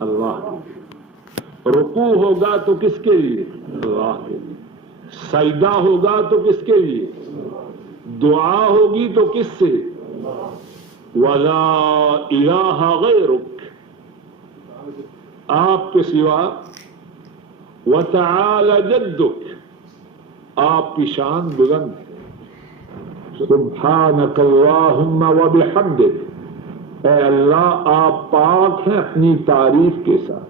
اللہ کے لیے. رکوع ہوگا تو کس کے لیے؟ اللہ کے لیے. سجدہ ہوگا تو کس کے لیے؟ دعا ہوگی تو کس سے؟ وَلَا إِلَٰهَ غَيْرُكَ، آپ کے سوا. وَتَعَالَى جَدُّكَ، آپ کی شان بلند ہے. سبحانک اللہم وبحمدک، اے اللہ آپ پاک ہیں اپنی تعریف کے ساتھ.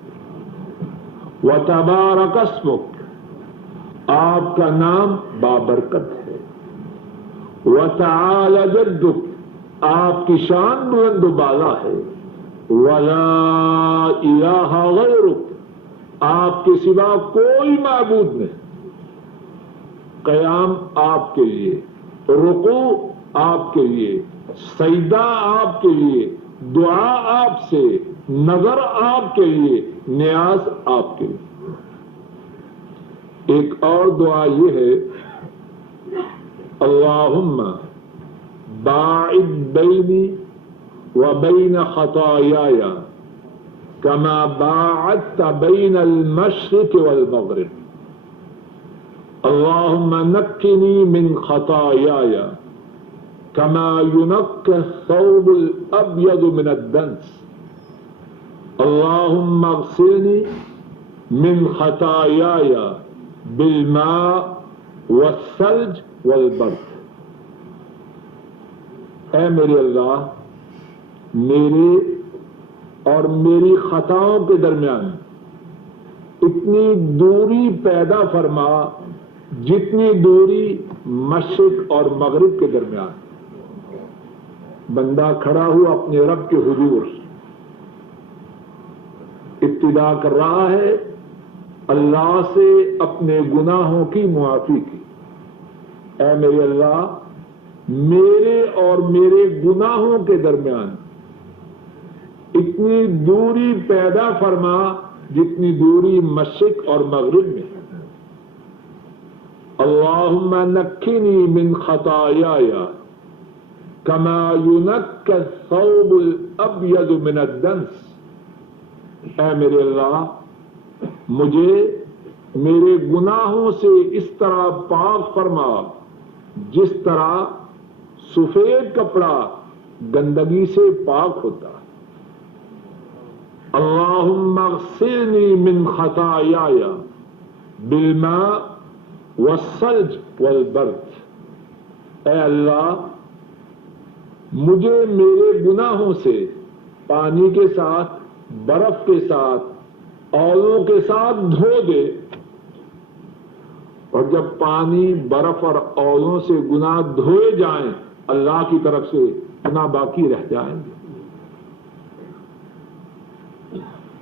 وتبارک اسمک، آپ کا نام بابرکت ہے. وتعالی جدک، آپ کی شان بلند و بالا ہے. ولا الہ غیرک، آپ کے سوا کوئی معبود نہیں. قیام آپ کے لیے، رکوع آپ کے لیے، سجدہ آپ کے لیے، دعا آپ سے، نظر آپ کے لیے، نیاز آپ کے لیے. ایک اور دعا یہ ہے، اللہم باعد بینی وبین خطایای کما باعدت بین المشرق والمغرب. اللہم نقنی من خطایای کما ینقی الثوب الابیض من الدنس. اللہم اغسلنی من خطایای بالماء والثلج والبرد. اے میرے اللہ، میرے اور میری خطاؤں کے درمیان اتنی دوری پیدا فرما جتنی دوری مشرق اور مغرب کے درمیان. بندہ کھڑا ہوا اپنے رب کے حضور، ابتدا کر رہا ہے اللہ سے اپنے گناہوں کی معافی کی. اے میرے اللہ، میرے اور میرے گناہوں کے درمیان اتنی دوری پیدا فرما جتنی دوری مشرق اور مغرب میں. اللہم نقنی من خطایای کما ینقی الثوب الابیض من الدنس. اے میرے اللہ، مجھے میرے گناہوں سے اس طرح پاک فرما جس طرح سفید کپڑا گندگی سے پاک ہوتا. اللہم اغسلنی من خطایای بالماء والثلج والبرد. اے اللہ، مجھے میرے گناہوں سے پانی کے ساتھ، برف کے ساتھ، اولوں کے ساتھ دھو دے. اور جب پانی، برف اور اولوں سے گناہ دھوئے جائیں اللہ کی طرف سے گناہ باقی رہ جائیں گے.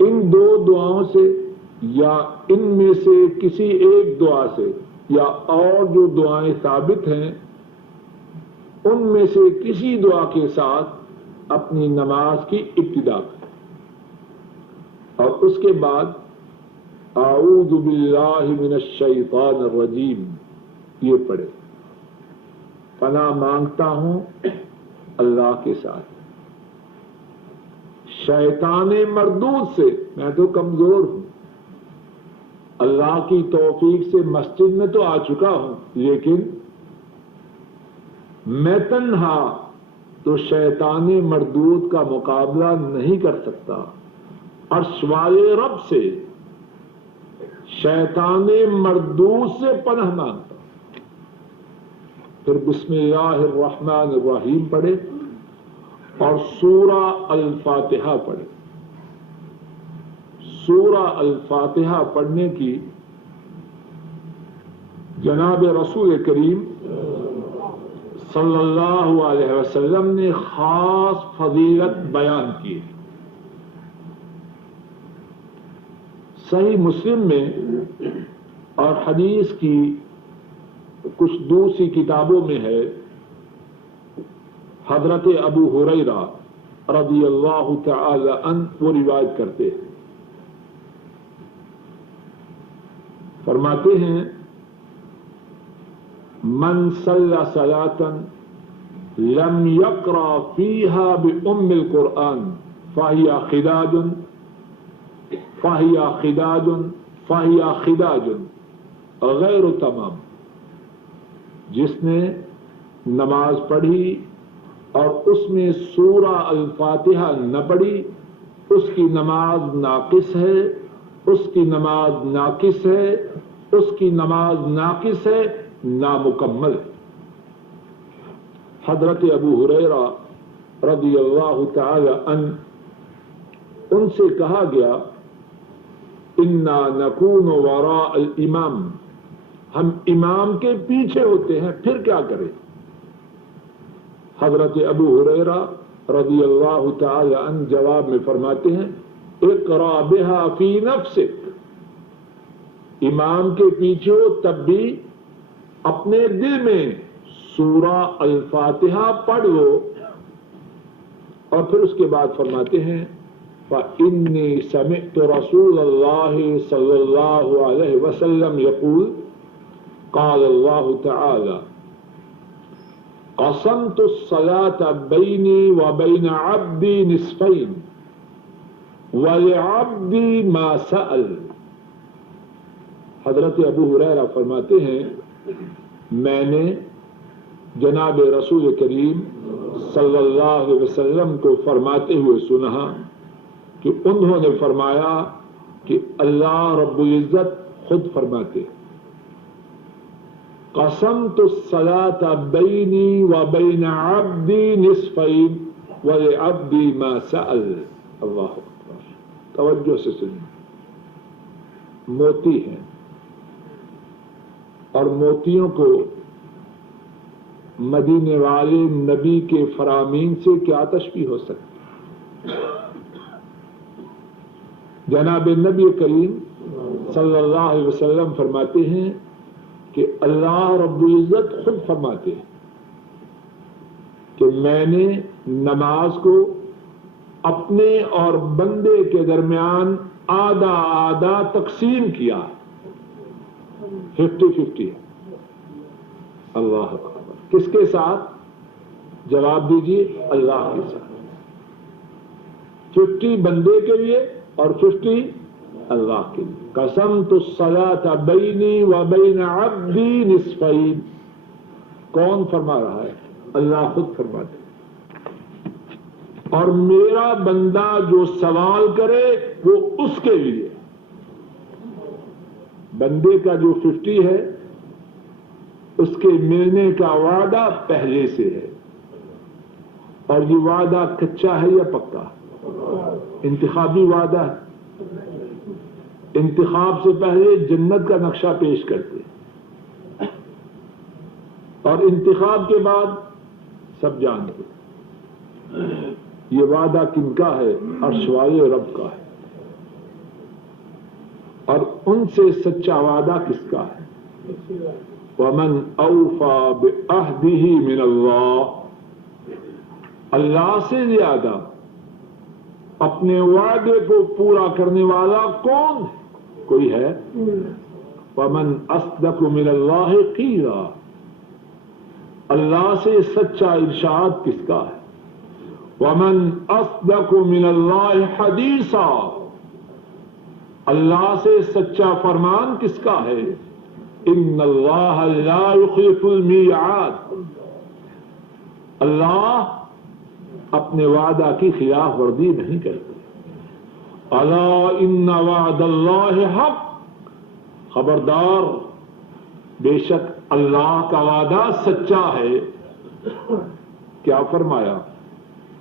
ان دو دعاؤں سے یا ان میں سے کسی ایک دعا سے یا اور جو دعائیں ثابت ہیں ان میں سے کسی دعا کے ساتھ اپنی نماز کی ابتدا کریں اور اس کے بعد اعوذ باللہ من الشیطان الرجیم یہ پڑھے. پناہ مانگتا ہوں اللہ کے ساتھ شیطان مردود سے. میں تو کمزور ہوں، اللہ کی توفیق سے مسجد میں تو آ چکا ہوں لیکن میں تنہا تو شیطان مردود کا مقابلہ نہیں کر سکتا. عرش والے رب سے شیطان مردود سے پناہ مانگتا. پھر بسم اللہ الرحمن الرحیم پڑھے اور سورہ الفاتحہ پڑھے. سورہ الفاتحہ پڑھنے کی جناب رسول کریم صلی اللہ علیہ وسلم نے خاص فضیلت بیان کی. صحیح مسلم میں اور حدیث کی کچھ دوسری کتابوں میں ہے، حضرت ابو ہریرہ رضی اللہ تعالی عنہ وہ روایت کرتے ہیں، فرماتے ہیں من صلی صلاۃ لم یقرأ فیہا بأم القرآن فہی خداج فَهِيَ خِدَاجٌ غیر تمام، جس نے نماز پڑھی اور اس میں سورہ الفاتحہ نہ پڑھی، اس کی نماز ناقص ہے، اس کی نماز ناقص ہے، اس کی نماز ناقص ہے، نامکمل ہے۔ حضرت ابو ہریرہ رضی اللہ تعالی عنہ ان سے کہا گیا انا نکون وراء الامام، ہم امام کے پیچھے ہوتے ہیں، پھر کیا کریں؟ حضرت ابو ہریرہ رضی اللہ تعالی عنہ جواب میں فرماتے ہیں اقرأ بها فی نفسک، امام کے پیچھے ہو تب بھی اپنے دل میں سورہ الفاتحہ پڑھ لو، اور پھر اس کے بعد فرماتے ہیں فإنی سمعت رسول اللہ صلی اللہ علیہ وسلم یقول قال اللہ تعالی قسمت الصلاة بینی وبین عبدی نصفین ولعبدی ما سأل۔ حضرت ابو ہریرہ فرماتے ہیں میں نے جناب رسول کریم صلی اللہ علیہ وسلم کو فرماتے ہوئے سنا کہ انہوں نے فرمایا کہ اللہ رب العزت خود فرماتے قسمت الصلاة بینی وبین عبدی نصفین ولعبدی ما سأل۔ اللہ اکبر، توجہ سے سنیں، موتی ہیں اور موتیوں کو مدینے والے نبی کے فرامین سے کیا تشبیہ ہو سکتی؟ جناب نبی کریم صلی اللہ علیہ وسلم فرماتے ہیں کہ اللہ رب العزت خود فرماتے ہیں کہ میں نے نماز کو اپنے اور بندے کے درمیان آدھا آدھا تقسیم کیا، 50-50 ہے۔ اللہ اکبر، کس کے ساتھ؟ جواب دیجیے، اللہ کے ساتھ۔ 50 بندے کے لیے اور 50 اللہ کے لیے۔ قسمت الصلاة بینی وبین عبدی نصفین، کون فرما رہا ہے؟ اللہ خود فرماتے ہیں، اور میرا بندہ جو سوال کرے وہ اس کے لیے، بندے کا جو 50 ہے اس کے ملنے کا وعدہ پہلے سے ہے، اور یہ وعدہ کچا ہے یا پکا؟ انتخابی وعدہ ہے۔ انتخاب سے پہلے جنت کا نقشہ پیش کرتے اور انتخاب کے بعد سب جانتے یہ وعدہ کن کا ہے؟ عرش والے رب کا ہے، اور ان سے سچا وعدہ کس کا ہے؟ وَمَنْ أَوْفَى بِعَهْدِهِ مِنَ اللَّهِ، اللہ سے زیادہ اپنے وعدے کو پورا کرنے والا کون ہے؟ کوئی ہے؟ وَمَنْ أَصْدَقُ مِنَ اللَّهِ قِيلًا، اللہ سے سچا ارشاد کس کا ہے؟ وَمَنْ أَصْدَقُ مِنَ اللَّهِ حَدِيثًا، اللہ سے سچا فرمان کس کا ہے؟ ان اللہ لا یخلف المیعاد، اللہ اپنے وعدہ کی خلاف ورزی نہیں کرتے۔ الا ان وعد اللہ حق، خبردار بے شک اللہ کا وعدہ سچا ہے۔ کیا فرمایا؟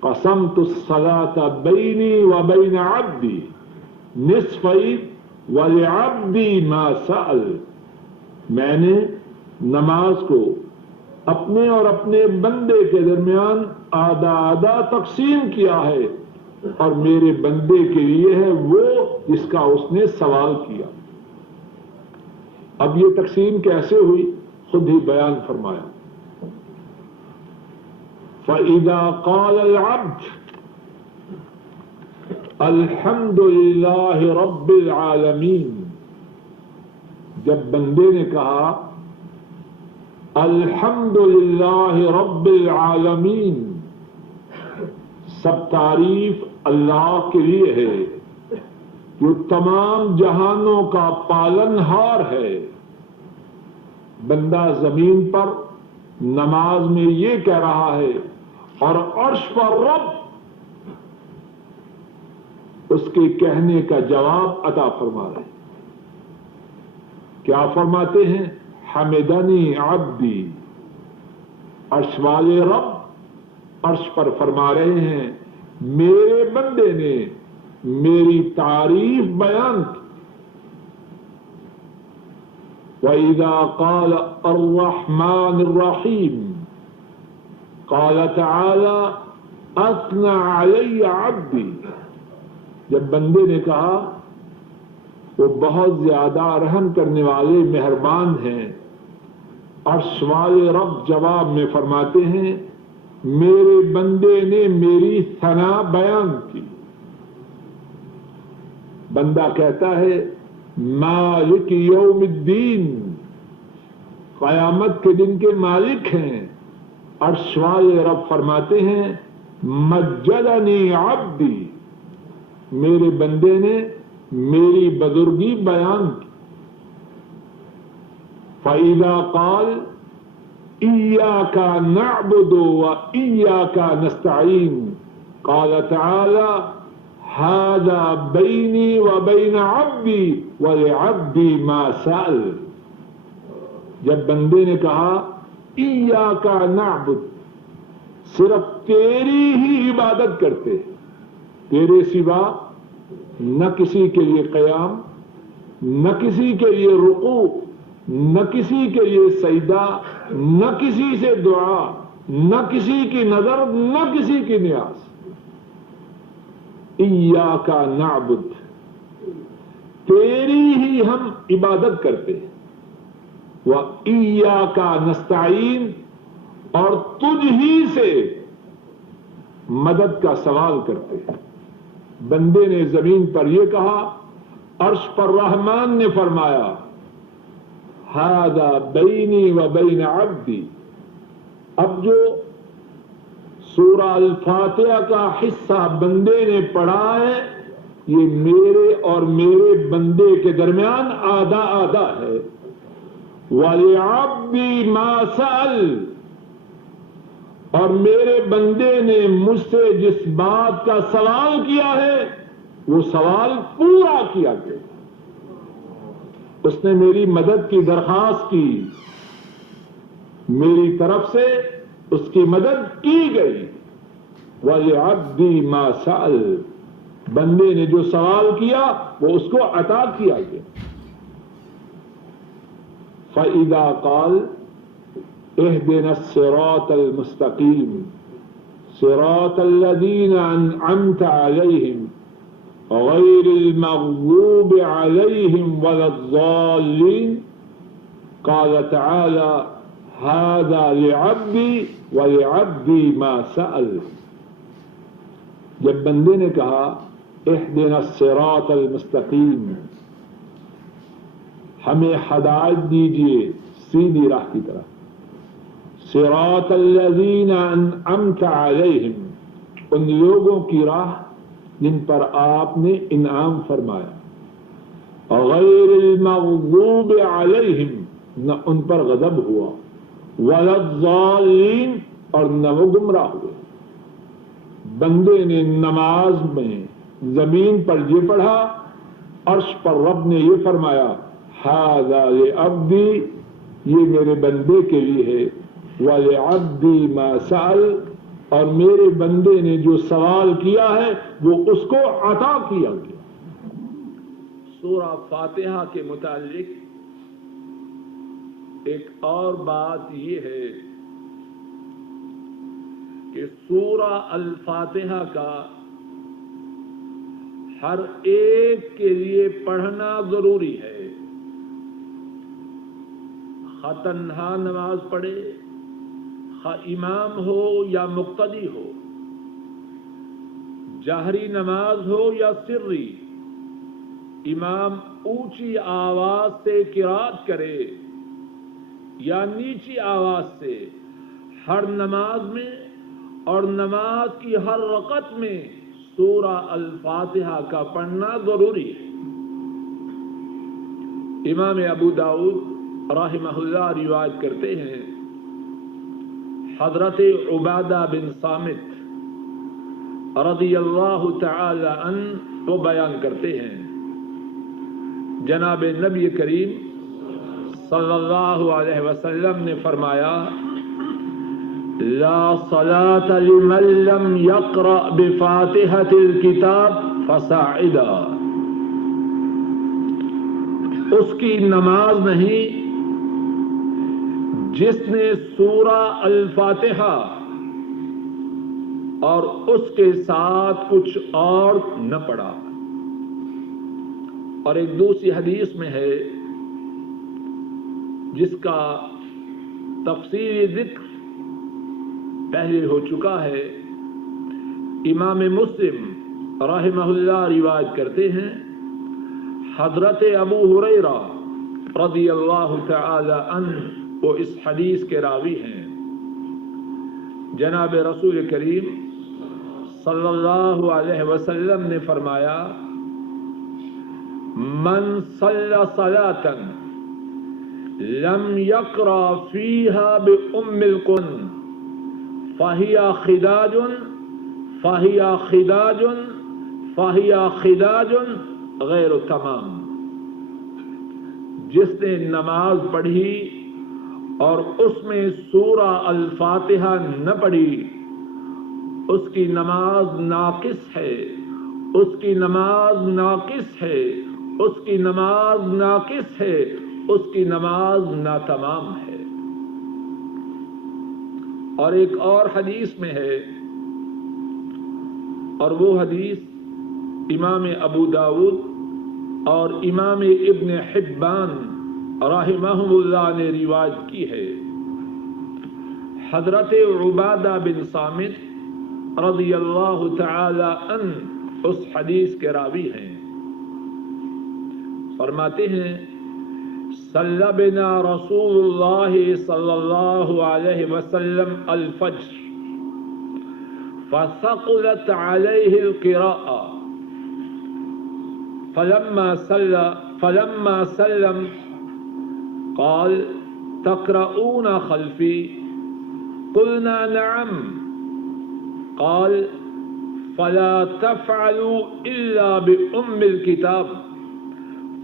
قسمت الصلاة بینی وبین عبدی نصفین ولعبدی ما سأل، میں نے نماز کو اپنے اور اپنے بندے کے درمیان آدھا آدھا تقسیم کیا ہے، اور میرے بندے کے لیے ہے وہ جس کا اس نے سوال کیا۔ اب یہ تقسیم کیسے ہوئی؟ خود ہی بیان فرمایا فَإِذَا قَالَ الْعَبْدُ الحمد للہ رب العالمین، جب بندے نے کہا الحمد للہ رب العالمین، سب تعریف اللہ کے لیے ہے، جو تمام جہانوں کا پالنہار ہے، بندہ زمین پر نماز میں یہ کہہ رہا ہے اور عرش پر رب اس کے کہنے کا جواب عطا فرما رہے ہیں۔ کیا فرماتے ہیں؟ حمدنی عبدی، عرش والے رب عرش پر فرما رہے ہیں میرے بندے نے میری تعریف بیان کی۔ وَإِذَا قَالَ الرَّحْمَنِ الرَّحِيمِ قَالَ تَعَالَى أَثْنَى عَلَيَّ عَبْدِي، جب بندے نے کہا وہ بہت زیادہ رحم کرنے والے مہربان ہیں، عرش والے رب جواب میں فرماتے ہیں میرے بندے نے میری ثنا بیان کی۔ بندہ کہتا ہے مالک یوم الدین، قیامت کے دن کے مالک ہیں۔ عرش والے رب فرماتے ہیں مجدنی عبدی، میرے بندے نے میری بزرگی بیان کی۔ فَإِذَا قَالَ إِيَّاكَ نَعْبُدُ وَإِيَّاكَ نَسْتَعِينُ قَالَ تَعَالَى هَذَا بَيْنِي وَبَيْنَ عَبْدِي وَلِعَبْدِي مَا سَأَلَ، جب بندے نے کہا إِيَّاكَ نَعْبُدُ، صرف تیری ہی عبادت کرتے، تیرے سوا نہ کسی کے لیے قیام، نہ کسی کے لیے رکوع، نہ کسی کے لیے سجدہ، نہ کسی سے دعا، نہ کسی کی نظر، نہ کسی کی نیاز۔ ایاک نعبد، تیری ہی ہم عبادت کرتے ہیں، وایاک نستعین، اور تجھ ہی سے مدد کا سوال کرتے ہیں۔ بندے نے زمین پر یہ کہا، عرش پر رحمان نے فرمایا ھذا بینی و بین عبدی۔ اب جو سورہ الفاتحہ کا حصہ بندے نے پڑھا ہے یہ میرے اور میرے بندے کے درمیان آدھا آدھا ہے۔ وَلِعَبْدِي مَا سَأَلَ، اور میرے بندے نے مجھ سے جس بات کا سوال کیا ہے وہ سوال پورا کیا گیا، اس نے میری مدد کی درخواست کی، میری طرف سے اس کی مدد کی گئی۔ وَلِعَبْدِي مَا سَأَلَ، بندے نے جو سوال کیا وہ اس کو عطا کیا گیا۔ فَإِذَا قَالَ اهْدِنَا الصِّرَاطَ الْمُسْتَقِيمَ صِرَاطَ الَّذِينَ أَنْعَمْتَ عَلَيْهِمْ غَيْرِ الْمَغْضُوبِ عَلَيْهِمْ وَلَا الضَّالِّينَ قَالَ تَعَالَى هَذَا لِعَبْدِي وَلِعَبْدِي مَا سَأَلَ، جب بندے نے کہا اهْدِنَا الصِّرَاطَ الْمُسْتَقِيمَ، ہمیں ہدایت دیجیے سیدھی راہ کی طرف، صراط الذین انعمت علیہم، ان لوگوں کی راہ جن پر آپ نے انعام فرمایا، غیر المغضوب علیہم، نہ ان پر غضب ہوا، ولا الضالین، اور نہ وہ گمراہ ہوئے۔ بندے نے نماز میں زمین پر یہ پڑھا، عرش پر رب نے یہ فرمایا ھذا لعبدی، یہ میرے بندے کے لیے ہے، وَلِعَبْدِي مَا سَأَلَ، اور میرے بندے نے جو سوال کیا ہے وہ اس کو عطا کیا گیا۔ سورہ فاتحہ کے متعلق ایک اور بات یہ ہے کہ سورہ الفاتحہ کا ہر ایک کے لیے پڑھنا ضروری ہے، خواہ تنہا نماز پڑھے، خواہ امام ہو یا مقتدی ہو، جہری نماز ہو یا سری، امام اونچی آواز سے قرات کرے یا نیچی آواز سے، ہر نماز میں اور نماز کی ہر رکعت میں سورہ الفاتحہ کا پڑھنا ضروری ہے۔ امام ابو داؤد رحمہ اللہ روایت کرتے ہیں، حضرت عبادہ بن صامت رضی اللہ تعالی عنہ وہ بیان کرتے ہیں، جناب نبی کریم صلی اللہ علیہ وسلم نے فرمایا، لا صلاة لمن لم يقرأ بفاتحة الكتاب فصاعدا، اس کی نماز نہیں جس نے سورہ الفاتحہ اور اس کے ساتھ کچھ اور نہ پڑھا۔ اور ایک دوسری حدیث میں ہے جس کا تفصیلی ذکر پہلے ہو چکا ہے، امام مسلم رحمہ اللہ روایت کرتے ہیں، حضرت ابو ہریرہ رضی اللہ تعالی عنہ وہ اس حدیث کے راوی ہیں، جناب رسول کریم صلی اللہ علیہ وسلم نے فرمایا، من صلی صلاۃ لم یقرأ فیہا بأم القرآن فہی خداج فہی خداج فہی خداج غیر تمام، جس نے نماز پڑھی اور اس میں سورہ الفاتحہ نہ پڑھی، اس کی نماز ناقص ہے، اس کی نماز ناقص ہے، اس کی نماز ناقص ہے، اس کی نماز ناتمام ہے۔ اور ایک اور حدیث میں ہے، اور وہ حدیث امام ابو داؤد اور امام ابن حبان رحمہم اللہ نے روایت کی ہے، حضرت عبادہ بن صامت رضی اللہ تعالی عنہ اس حدیث کے راوی ہیں، فرماتے ہیں، صلی بنا رسول اللہ صلی اللہ علیہ وسلم الفجر فثقلت علیہ القراءة فلما سلم قال تقرؤون خلفی قلنا نعم قال فلا تفعلوا إلا بأم الكتاب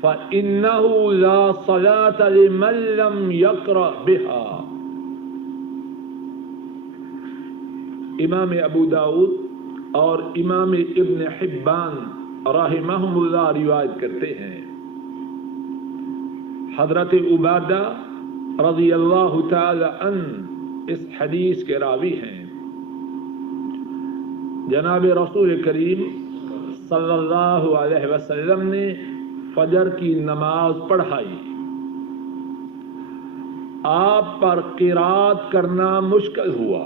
فإنه لا صلاة لمن لم يقرأ بها۔ امام ابو داؤد اور امام ابن حبان رحمہم اللہ روایت کرتے ہیں، حضرت عبادہ رضی اللہ تعالی عنہ اس حدیث کے راوی ہیں، جناب رسول کریم صلی اللہ علیہ وسلم نے فجر کی نماز پڑھائی، آپ پر قرات کرنا مشکل ہوا،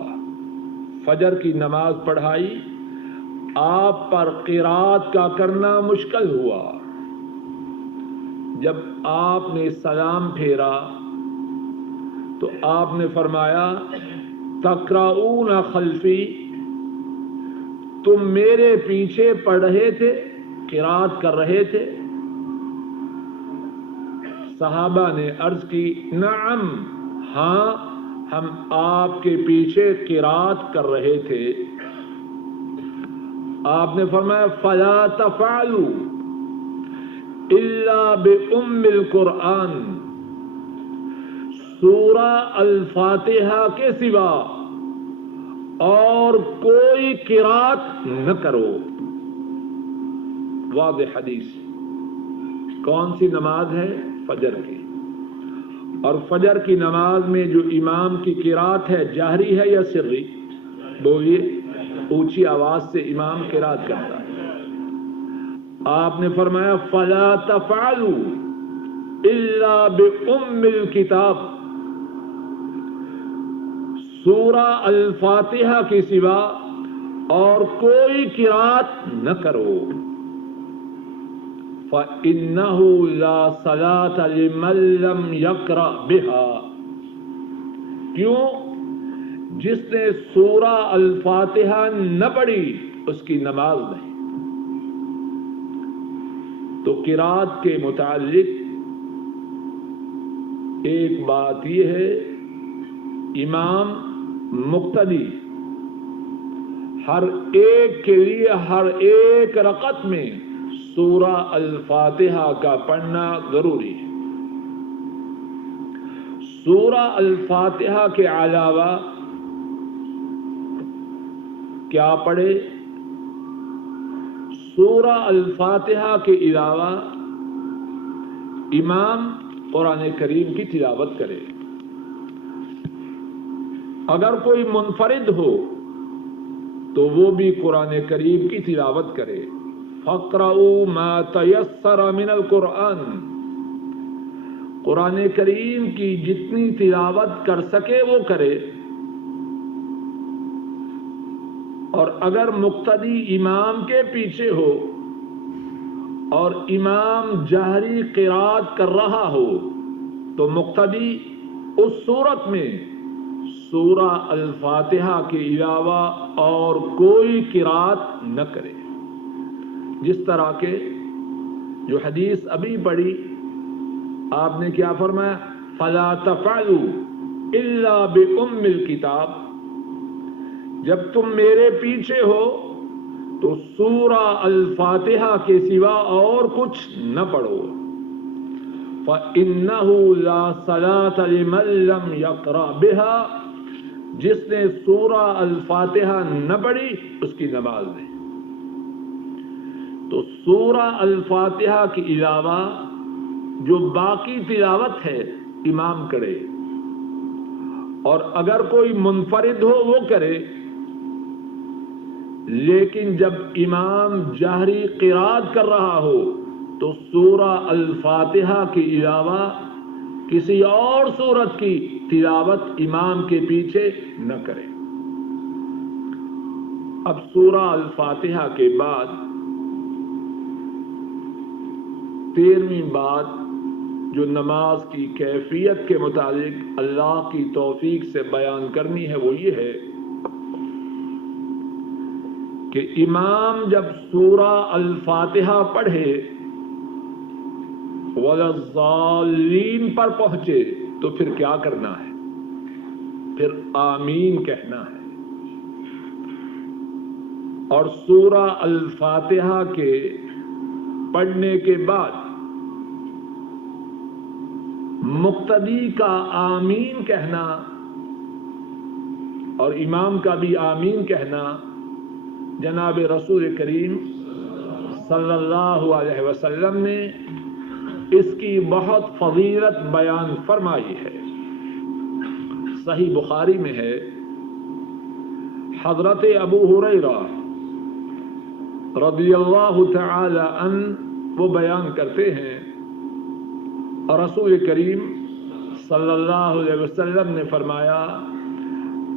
فجر کی نماز پڑھائی، آپ پر قرات کا کرنا مشکل ہوا، جب آپ نے سلام پھیرا تو آپ نے فرمایا، تقرؤون خلفی، تم میرے پیچھے پڑھ رہے تھے، قرات کر رہے تھے؟ صحابہ نے عرض کی، نعم، ہاں ہم آپ کے پیچھے قرات کر رہے تھے۔ آپ نے فرمایا، فلا تفعلوا الا بأم القرآن، سورہ الفاتحہ کے سوا اور کوئی قرات نہ کرو۔ واضح حدیث۔ کون سی نماز ہے؟ فجر کی۔ اور فجر کی نماز میں جو امام کی قرات ہے، جہری ہے یا سری؟ بولیے، اونچی آواز سے امام قرات کرتا ہے۔ آپ نے فرمایا، فلا تفعلوا الا بأم الکتاب، سورہ الفاتحہ کے سوا اور کوئی قرات نہ کرو۔ فَإِنَّهُ لَا صَلَاةَ لِمَن لَّمْ يَقْرَأْ بِهَا، کیوں؟ جس نے سورہ الفاتحہ نہ پڑھی اس کی نماز نہیں۔ تو قرات کے متعلق ایک بات یہ ہے امام مقتدی ہر ایک کے لیے ہر ایک رکعت میں سورہ الفاتحہ کا پڑھنا ضروری ہے. سورہ الفاتحہ کے علاوہ کیا پڑھے؟ سورہ الفاتحہ کے علاوہ امام قرآن کریم کی تلاوت کرے. اگر کوئی منفرد ہو تو وہ بھی قرآن کریم کی تلاوت کرے. فَاقْرَؤُوا مَا تَيَسَّرَ مِنَ الْقُرْآنِ، قرآن کریم کی جتنی تلاوت کر سکے وہ کرے. اور اگر مقتدی امام کے پیچھے ہو اور امام جہری قرات کر رہا ہو تو مقتدی اس صورت میں سورہ الفاتحہ کے علاوہ اور کوئی قرات نہ کرے. جس طرح کے جو حدیث ابھی پڑھی آپ نے کیا فرمایا؟ فَلَا تَفْعَلُوا إِلَّا بِأُمِّ الْكِتَابِ، جب تم میرے پیچھے ہو تو سورہ الفاتحہ کے سوا اور کچھ نہ پڑھو. فَإِنَّهُ لَا صَلَاةَ لِمَن لَّمْ يَقْرَأْ بِهَا، جس نے سورہ الفاتحہ نہ پڑھی اس کی نماز نہیں. تو سورہ الفاتحہ کے علاوہ جو باقی تلاوت ہے امام کرے، اور اگر کوئی منفرد ہو وہ کرے. لیکن جب امام جہری قرات کر رہا ہو تو سورہ الفاتحہ کے علاوہ کسی اور سورت کی تلاوت امام کے پیچھے نہ کرے. اب سورہ الفاتحہ کے بعد 13ویں بات جو نماز کی کیفیت کے متعلق اللہ کی توفیق سے بیان کرنی ہے وہ یہ ہے کہ امام جب سورہ الفاتحہ پڑھے وَلَا الضَّالِّينَ پر پہنچے تو پھر کیا کرنا ہے؟ پھر آمین کہنا ہے. اور سورہ الفاتحہ کے پڑھنے کے بعد مقتدی کا آمین کہنا اور امام کا بھی آمین کہنا جناب رسول کریم صلی اللہ علیہ وسلم نے اس کی بہت فضیلت بیان فرمائی ہے. صحیح بخاری میں ہے، حضرت ابو ہریرہ رضی اللہ تعالی عنہ وہ بیان کرتے ہیں رسول کریم صلی اللہ علیہ وسلم نے فرمایا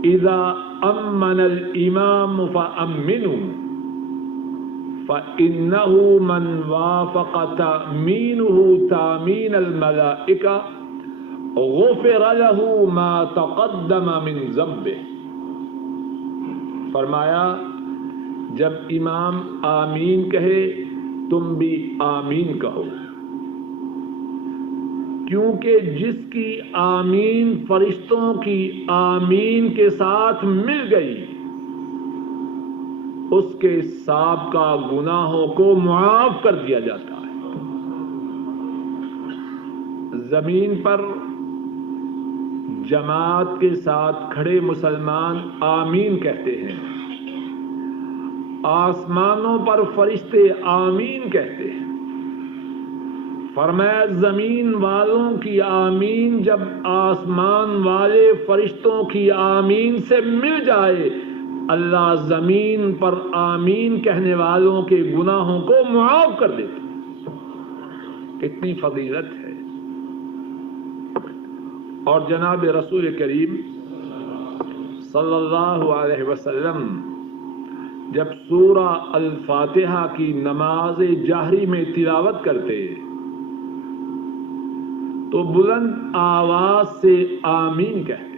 اذا امن الامام فامنوا فانه من وافق تامینه تامین الملائکہ غفر له ما تقدم من ذنبه. فرمایا جب امام آمین کہے تم بھی آمین کہو، کیونکہ جس کی آمین فرشتوں کی آمین کے ساتھ مل گئی اس کے سابقہ گناہوں کو معاف کر دیا جاتا ہے. زمین پر جماعت کے ساتھ کھڑے مسلمان آمین کہتے ہیں، آسمانوں پر فرشتے آمین کہتے ہیں. فرمایا زمین والوں کی آمین جب آسمان والے فرشتوں کی آمین سے مل جائے اللہ زمین پر آمین کہنے والوں کے گناہوں کو معاف کر دیتا. کتنی فضیلت ہے. اور جناب رسول کریم صلی اللہ علیہ وسلم جب سورہ الفاتحہ کی نماز جہری میں تلاوت کرتے تو بلند آواز سے آمین کہتے.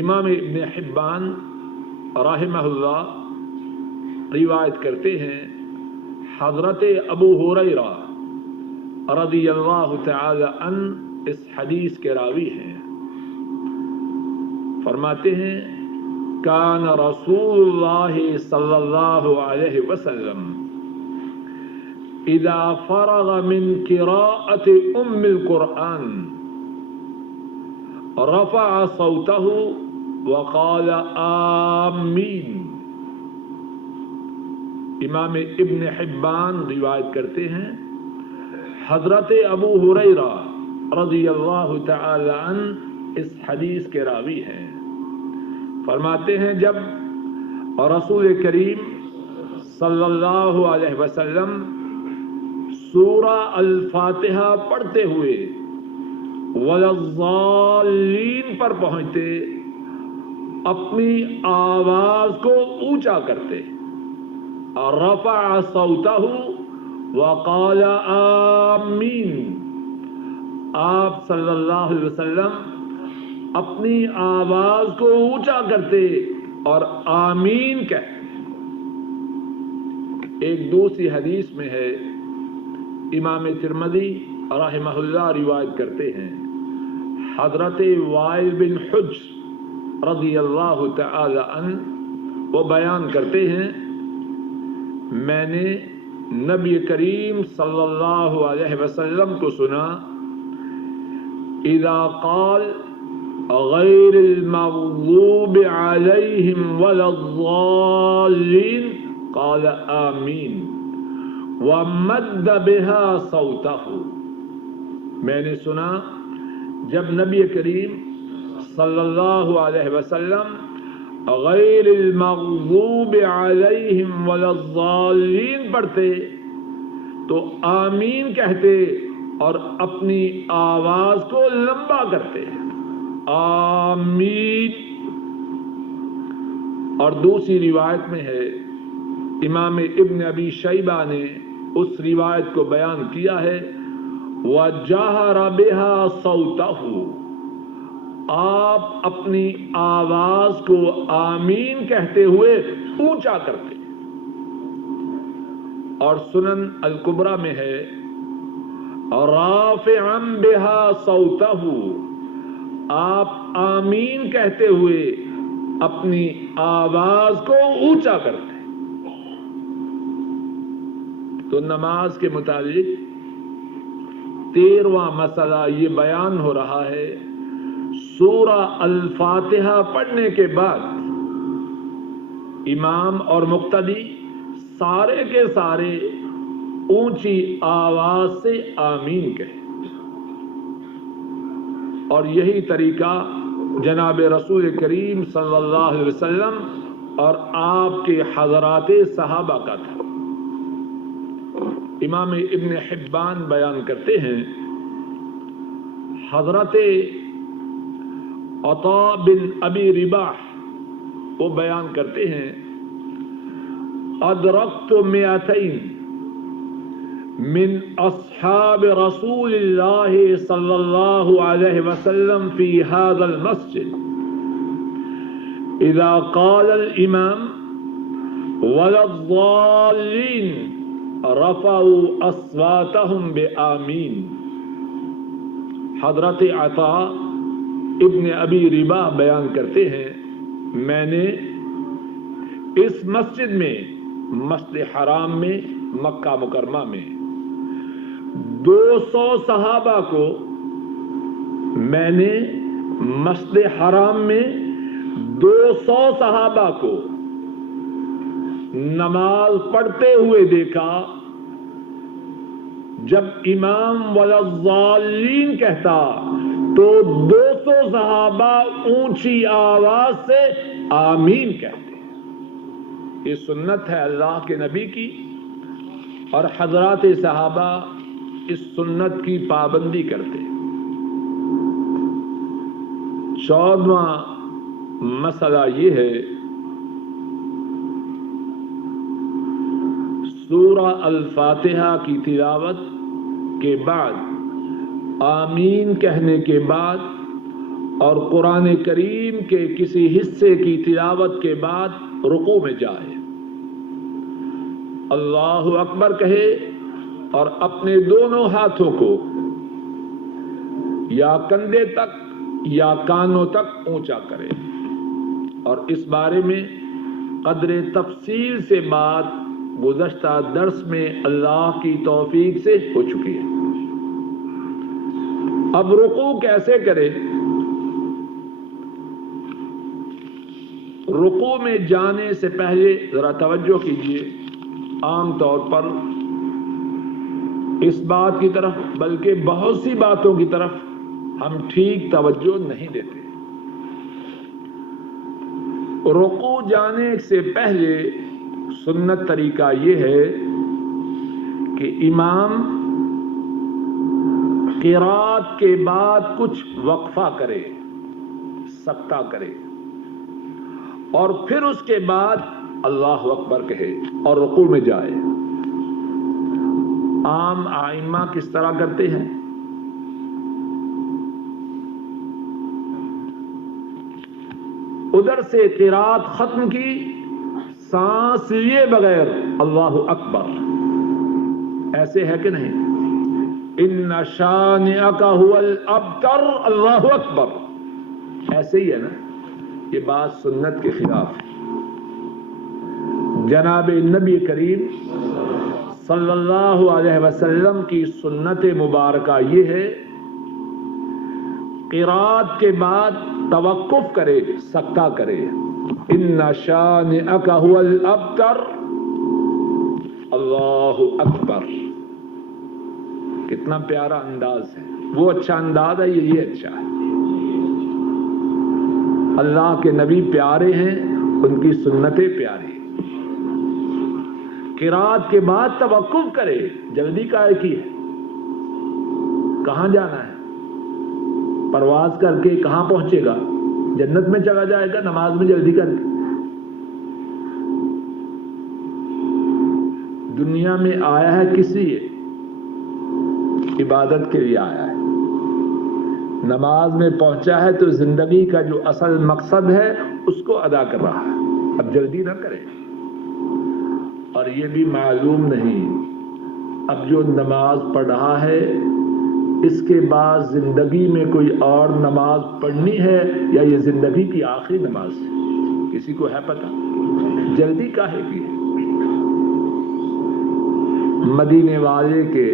امام ابن حبان رحمہ اللہ روایت کرتے ہیں حضرت ابو ہریرہ رضی اللہ تعالی عنہ اس حدیث کے راوی ہیں. فرماتے ہیں کان رسول اللہ صلی اللہ علیہ وسلم اذا فرغ من قراءة ام القرآن رفع صوته وقال آمین. امام ابن حبان روایت کرتے ہیں حضرت ابو ہریرہ رضی اللہ تعالی عنہ اس حدیث کے راوی ہیں. فرماتے ہیں جب رسول کریم صلی اللہ علیہ وسلم سورہ الفاتحہ پڑھتے ہوئے وَلَضَّالِّينَ پر پہنچتے اپنی آواز کو اونچا کرتے رفع صوتہ وقال آمین. آپ صلی اللہ علیہ وسلم اپنی آواز کو اونچا کرتے اور آمین کہتے. ایک دوسری حدیث میں ہے امام ترمذی رحمہ اللہ روایت کرتے ہیں حضرت وائل بن حجر رضی اللہ تعالی عنہ وہ بیان کرتے ہیں میں نے نبی کریم صلی اللہ علیہ وسلم کو سنا اذا قال غیر المغضوب علیہم ولا الضالین قال آمین ومد بها صوتہ. میں نے سنا جب نبی کریم صلی اللہ علیہ وسلم غیر المغضوب علیہم ولا الضالین پڑھتے تو آمین کہتے اور اپنی آواز کو لمبا کرتے آمین. اور دوسری روایت میں ہے امام ابن ابی شیبہ نے اس روایت کو بیان کیا ہے وَجَهَرَ بِهَا صَوْتَهُ آپ اپنی آواز کو آمین کہتے ہوئے اونچا کرتے. اور سنن الکبریٰ میں ہے رَافِعًا بِهَا صَوْتَهُ آپ آمین کہتے ہوئے اپنی آواز کو اونچا کرتے. تو نماز کے متعلق 13واں مسئلہ یہ بیان ہو رہا ہے سورہ الفاتحہ پڑھنے کے بعد امام اور مقتدی سارے کے سارے اونچی آواز سے آمین کہیں. اور یہی طریقہ جناب رسول کریم صلی اللہ علیہ وسلم اور آپ کے حضرات صحابہ کا تھا. امام ابن حبان بیان کرتے ہیں حضرت عطاء بن ابی رباح وہ بیان کرتے ہیں ادرکت 200 من اصحاب رسول اللہ صلی اللہ علیہ وسلم فی هذا المسجد اذا قال الامام ولا الضالین رفعوا اصواتهم بآمین. حضرت عطاء ابن ابی رباح بیان کرتے ہیں میں نے اس مسجد میں مسجد حرام میں مکہ مکرمہ میں 200 صحابہ کو میں نے مسجد حرام میں 200 صحابہ کو نماز پڑھتے ہوئے دیکھا جب امام ولا الضالین کہتا تو 200 صحابہ اونچی آواز سے آمین کہتے. یہ سنت ہے اللہ کے نبی کی اور حضرات صحابہ اس سنت کی پابندی کرتے. 14واں مسئلہ یہ ہے سورہ الفاتحہ کی تلاوت کے بعد آمین کہنے کے بعد اور قرآن کریم کے کسی حصے کی تلاوت کے بعد رکوع میں جائے اللہ اکبر کہے اور اپنے دونوں ہاتھوں کو یا کندھے تک یا کانوں تک اونچا کرے. اور اس بارے میں قدر تفصیل سے بات گزشتہ درس میں اللہ کی توفیق سے ہو چکی ہے. اب رکوع کیسے کرے؟ رکوع میں جانے سے پہلے ذرا توجہ کیجیے. عام طور پر اس بات کی طرف بلکہ بہت سی باتوں کی طرف ہم ٹھیک توجہ نہیں دیتے. رکوع جانے سے پہلے سنت طریقہ یہ ہے کہ امام قرات کے بعد کچھ وقفہ کرے، سکتہ کرے، اور پھر اس کے بعد اللہ اکبر کہے اور رکوع میں جائے. عام ائمہ کس طرح کرتے ہیں؟ ادھر سے قرات ختم کی، سانس لیے بغیر اللہ اکبر. ایسے ہے کہ نہیں؟ ان شانئک ھو الابتر، اللہ اکبر. ایسے ہی ہے نا؟ یہ بات سنت کے خلاف ہے. جناب نبی کریم صلی اللہ علیہ وسلم کی سنت مبارکہ یہ ہے قرات کے بعد توقف کرے، سکتہ کرے. ان شانئک ھو الابتر، اللہ اکبر. کتنا پیارا انداز ہے. وہ اچھا انداز ہے، یہ اچھا ہے. اللہ کے نبی پیارے ہیں، ان کی سنتیں پیاری ہیں. قرات کے بعد توقف کرے. جلدی کاہے کی ہے؟ کہاں جانا ہے؟ پرواز کر کے کہاں پہنچے گا؟ جنت میں چلا جائے گا نماز میں جلدی کر کے. دنیا میں آیا ہے کس لیے؟ عبادت کے لیے آیا ہے. نماز میں پہنچا ہے تو زندگی کا جو اصل مقصد ہے اس کو ادا کر رہا ہے. اب جلدی نہ کرے. اور یہ بھی معلوم نہیں اب جو نماز پڑھ رہا ہے اس کے بعد زندگی میں کوئی اور نماز پڑھنی ہے یا یہ زندگی کی آخری نماز ہے؟ کسی کو ہے پتہ؟ جلدی کاہے کی ہے؟ مدینے والے کے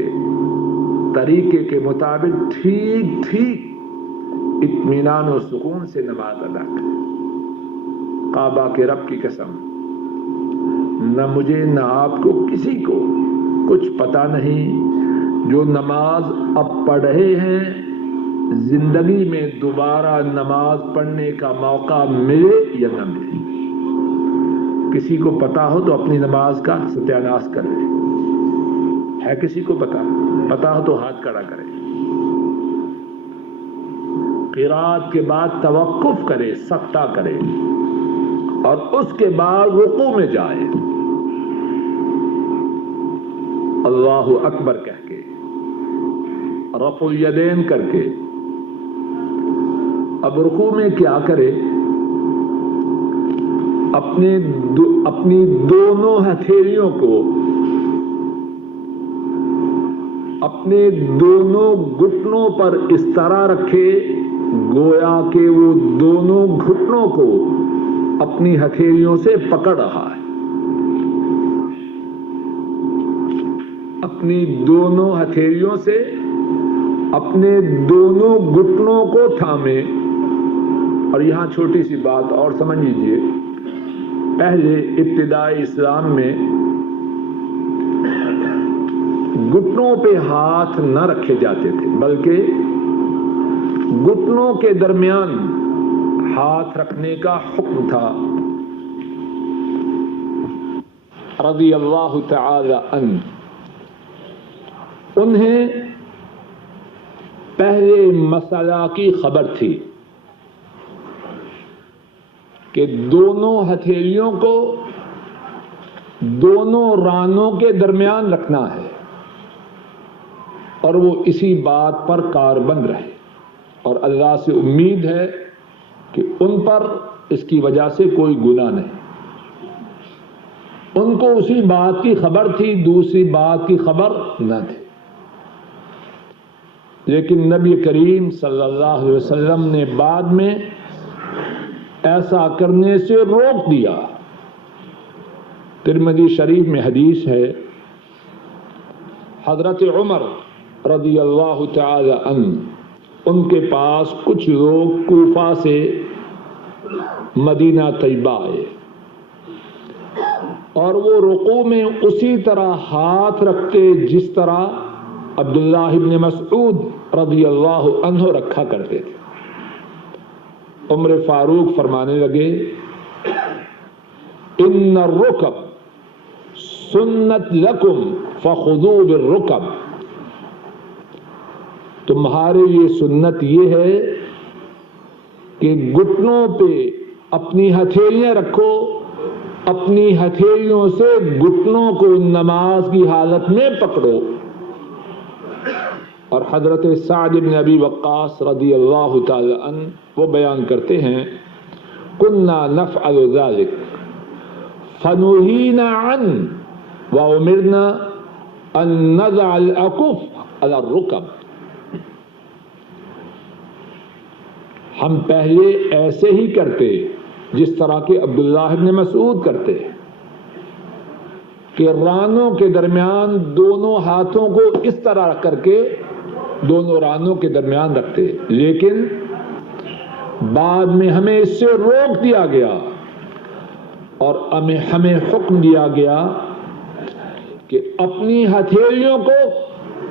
طریقے کے مطابق ٹھیک اطمینان و سکون سے نماز ادا کرے. کعبہ کے رب کی قسم، نہ مجھے نہ آپ کو کسی کو کچھ پتہ نہیں جو نماز اب پڑھ رہے ہیں زندگی میں دوبارہ نماز پڑھنے کا موقع ملے یا نہ ملے. کسی کو پتا ہو تو اپنی نماز کا ستیاناش کر لے. ہے کسی کو پتا ہو تو ہاتھ کھڑا کرے. قرات کے بعد توقف کرے، سکتہ کرے، اور اس کے بعد رکوع میں جائے اللہ اکبر کہہ کے، رفع الیدین کر کے. اب رکوع میں کیا کرے؟ اپنی دونوں ہتھیلیوں کو اپنے دونوں گھٹنوں پر اس طرح رکھے گویا کہ وہ دونوں گھٹنوں کو اپنی ہتھیلیوں سے پکڑ رہا ہے. اپنی دونوں ہتھیلیوں سے اپنے دونوں گھٹنوں کو تھامے. اور یہاں چھوٹی سی بات اور سمجھ لیجیے. پہلے ابتدائی اسلام میں گھٹنوں پہ ہاتھ نہ رکھے جاتے تھے بلکہ گھٹنوں کے درمیان ہاتھ رکھنے کا حکم تھا. رضی اللہ تعالی عنہ انہیں پہلے مسئلہ کی خبر تھی کہ دونوں ہتھیلیوں کو دونوں رانوں کے درمیان رکھنا ہے اور وہ اسی بات پر کاربند رہے. اور اللہ سے امید ہے کہ ان پر اس کی وجہ سے کوئی گناہ نہیں. ان کو اسی بات کی خبر تھی، دوسری بات کی خبر نہ تھی، لیکن نبی کریم صلی اللہ علیہ وسلم نے بعد میں ایسا کرنے سے روک دیا۔ ترمذی شریف میں حدیث ہے، حضرت عمر رضی اللہ تعالی عنہ ان کے پاس کچھ لوگ کوفہ سے مدینہ طیبہ آئے اور وہ رکوع میں اسی طرح ہاتھ رکھتے جس طرح عبداللہ ابن مسعود رضی اللہ عنہ رکھا کرتے تھے۔ عمر فاروق فرمانے لگے، ان الرکب سنت لکم فخذوا بالرکب، تمہارے لیے سنت یہ ہے کہ گھٹنوں پہ اپنی ہتھیلیاں رکھو، اپنی ہتھیلیوں سے گھٹنوں کو نماز کی حالت میں پکڑو۔ اور حضرت سعد بن ابی وقاص رضی اللہ تعالی عنہ وہ بیان کرتے ہیں، کنا نفعل ذلک فنہینا عنہ وامرنا ان نضع الاکف علی الرکب، ہم پہلے ایسے ہی کرتے جس طرح کہ عبداللہ ابن مسعود کرتے کہ رانوں کے درمیان دونوں ہاتھوں کو اس طرح رکھ کر کے دونوں رانوں کے درمیان رکھتے، لیکن بعد میں ہمیں اس سے روک دیا گیا اور ہمیں حکم دیا گیا کہ اپنی ہتھیلیوں کو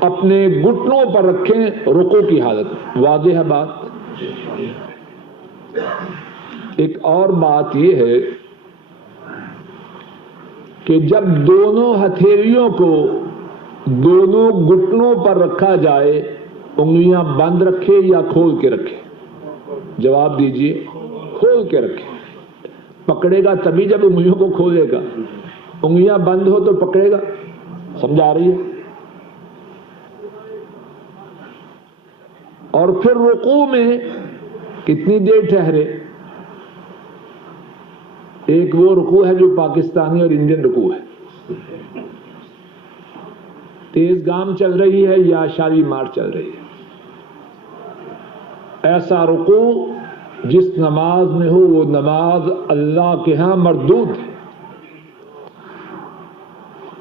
اپنے گھٹنوں پر رکھیں رکوع کی حالت۔ واضح ہے بات؟ ایک اور بات یہ ہے کہ جب دونوں ہتھیلیوں کو دونوں گھٹنوں پر رکھا جائے، انگلیاں بند رکھے یا کھول کے رکھے؟ جواب دیجئے، کھول کے رکھے۔ پکڑے گا تبھی جب انگلیوں کو کھولے گا، انگلیاں بند ہو تو پکڑے گا؟ سمجھا رہی ہے؟ اور پھر رکوع میں کتنی دیر ٹھہرے؟ ایک وہ رکوع ہے جو پاکستانی اور انڈین رکوع ہے، تیز گام چل رہی ہے یا شالی مار چل رہی ہے، ایسا رکوع جس نماز میں ہو وہ نماز اللہ کے ہاں مردود ہے،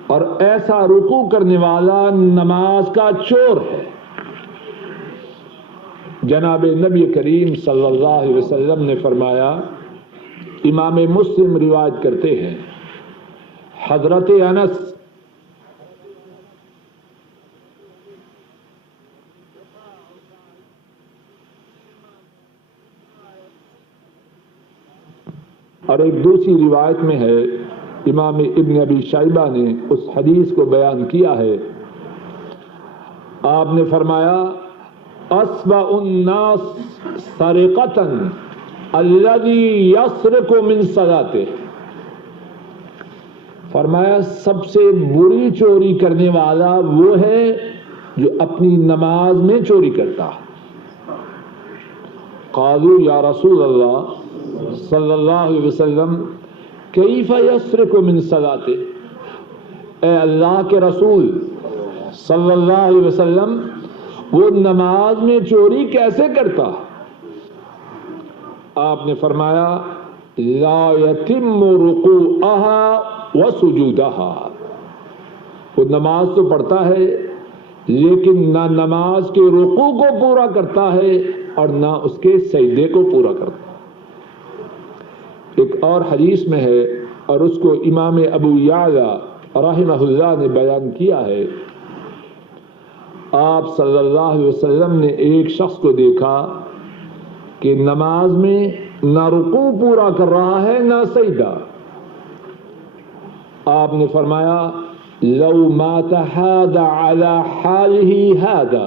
اور ایسا رکوع کرنے والا نماز کا چور ہے۔ جناب نبی کریم صلی اللہ علیہ وسلم نے فرمایا، امام مسلم روایت کرتے ہیں، حضرت انس اور ایک دوسری روایت میں ہے، امام ابن ابی شیبہ نے اس حدیث کو بیان کیا ہے، آپ نے فرمایا، اسبع الناس سرقۃ الذی یسرق من صلاته، فرمایا سب سے بری چوری کرنے والا وہ ہے جو اپنی نماز میں چوری کرتا ہے۔ قالوا یا رسول اللہ صلی اللہ علیہ وسلم کیف یسرق من صلاته، اے اللہ کے رسول صلی اللہ علیہ وسلم وہ نماز میں چوری کیسے کرتا؟ آپ نے فرمایا، لا یتم رکوعها وسجودها، وہ نماز تو پڑھتا ہے لیکن نہ نماز کے رکوع کو پورا کرتا ہے اور نہ اس کے سجدے کو پورا کرتا۔ ایک اور حدیث میں ہے اور اس کو امام ابو یعلا رحمہ اللہ نے بیان کیا ہے، آپ صلی اللہ علیہ وسلم نے ایک شخص کو دیکھا کہ نماز میں نہ رکوع پورا کر رہا ہے نہ سجدہ۔ آپ نے فرمایا، لو مات هذا على حاله هذا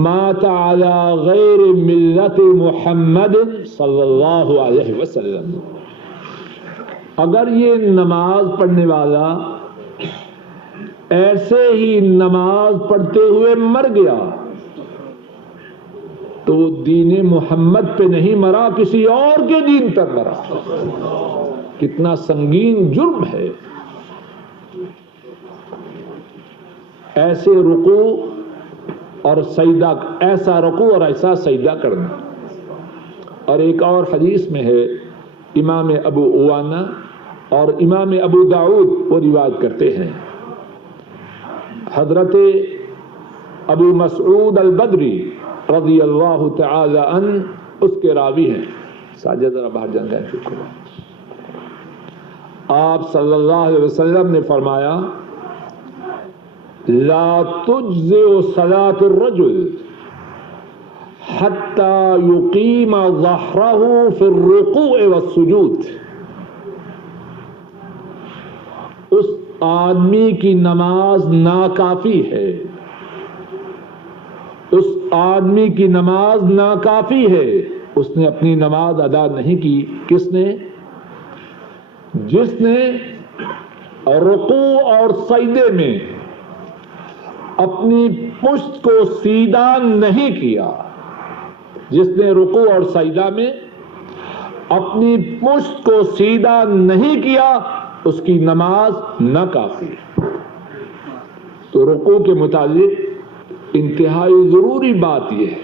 مات على غیر ملت محمد صلی اللہ علیہ وسلم، اگر یہ نماز پڑھنے والا ایسے ہی نماز پڑھتے ہوئے مر گیا تو دین محمد پہ نہیں مرا، کسی اور کے دین پر مرا۔ کتنا سنگین جرم ہے ایسے رکوع اور سجدہ، ایسا رکوع اور ایسا سجدہ کرنا۔ اور ایک اور حدیث میں ہے، امام ابو عوانہ اور امام ابو داؤد وہ روایت کرتے ہیں، حضرت ابو مسعود البدری رضی اللہ تعالی عنہ اس کے راوی ہیں۔ ساجد ذرا باہر جان جائیں، شکر۔ آپ صلی اللہ علیہ وسلم نے فرمایا، لا تجزئ صلاة الرجل حتى يقيم ظهره في الركوع والسجود۔ اس آدمی کی نماز ناکافی ہے، اس آدمی کی نماز ناکافی ہے، اس نے اپنی نماز ادا نہیں کی۔ کس نے؟ جس نے رکوع اور سجدے میں اپنی پشت کو سیدھا نہیں کیا، جس نے رکوع اور سجدہ میں اپنی پشت کو سیدھا نہیں کیا، اس کی نماز ناکافی۔ تو رکوع کے متعلق انتہائی ضروری بات یہ ہے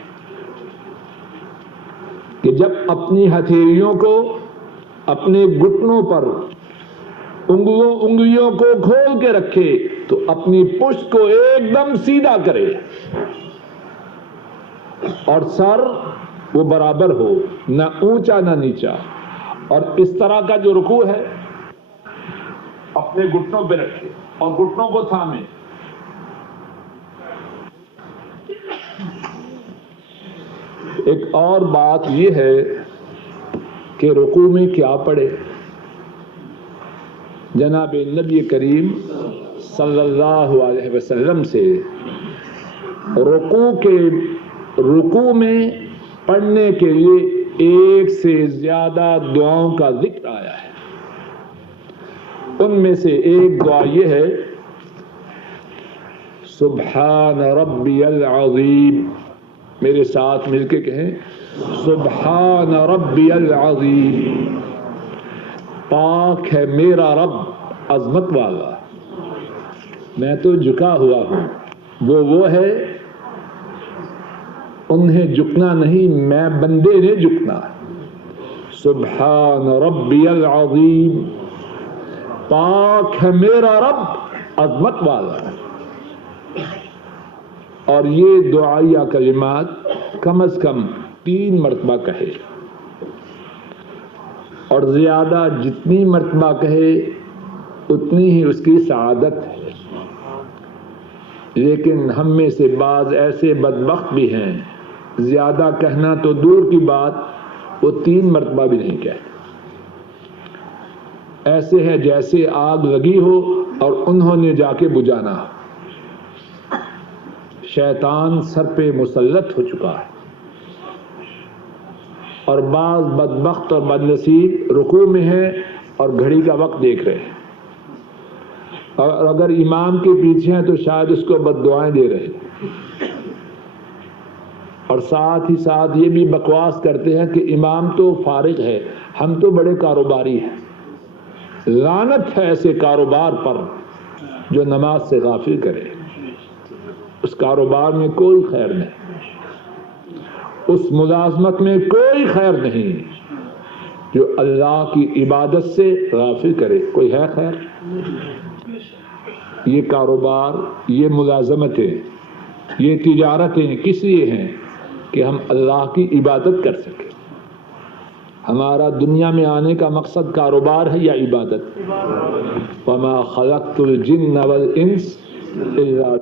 کہ جب اپنی ہتھیلیوں کو اپنے گھٹنوں پر انگلیوں کو کھول کے رکھے تو اپنی پشت کو ایک دم سیدھا کرے اور سر وہ برابر ہو، نہ اونچا نہ نیچا۔ اور اس طرح کا جو رکوع ہے اپنے گھٹنوں پہ رکھے اور گھٹنوں کو تھامے۔ ایک اور بات یہ ہے کہ رکوع میں کیا پڑھے۔ جناب نبی کریم صلی اللہ علیہ وسلم سے رکوع میں پڑھنے کے لیے ایک سے زیادہ دعاؤں کا ذکر آیا ہے۔ ان میں سے ایک دعا یہ ہے، سبحان ربی العظیم۔ میرے ساتھ مل کے کہیں، سبحان ربی العظیم۔ پاک ہے میرا رب عظمت والا، میں تو جھکا ہوا ہوں، وہ ہے، انہیں جھکنا نہیں، میں بندے نے جھکنا۔ سبحان ربی العظیم، پاک ہے میرا رب عظمت والا۔ اور یہ دعائیہ کلمات کم از کم 3 مرتبہ کہے، اور زیادہ جتنی مرتبہ کہے اتنی ہی اس کی سعادت ہے۔ لیکن ہم میں سے بعض ایسے بدبخت بھی ہیں، زیادہ کہنا تو دور کی بات، وہ 3 مرتبہ بھی نہیں کہتے۔ ایسے ہے جیسے آگ لگی ہو اور انہوں نے جا کے بجھانا ہو۔ شیطان سر پہ مسلط ہو چکا ہے، اور بعض بدبخت اور بدنصیب رکوع میں ہے اور گھڑی کا وقت دیکھ رہے ہیں، اور اگر امام کے پیچھے ہیں تو شاید اس کو بد دعائیں دے رہے ہیں، اور ساتھ ہی ساتھ یہ بھی بکواس کرتے ہیں کہ امام تو فارغ ہے، ہم تو بڑے کاروباری ہیں۔ لعنت ہے ایسے کاروبار پر جو نماز سے غافل کرے، اس کاروبار میں کوئی خیر نہیں، اس ملازمت میں کوئی خیر نہیں جو اللہ کی عبادت سے غافل کرے۔ کوئی ہے خیر؟ یہ کاروبار، یہ ملازمتیں، یہ تجارتیں کس لیے ہیں؟ کہ ہم اللہ کی عبادت کر سکیں۔ ہمارا دنیا میں آنے کا مقصد کاروبار ہے یا عبادت؟ وَمَا خَلَقْتُ الْجِنَّ وَالْإِنسَ إِلَّا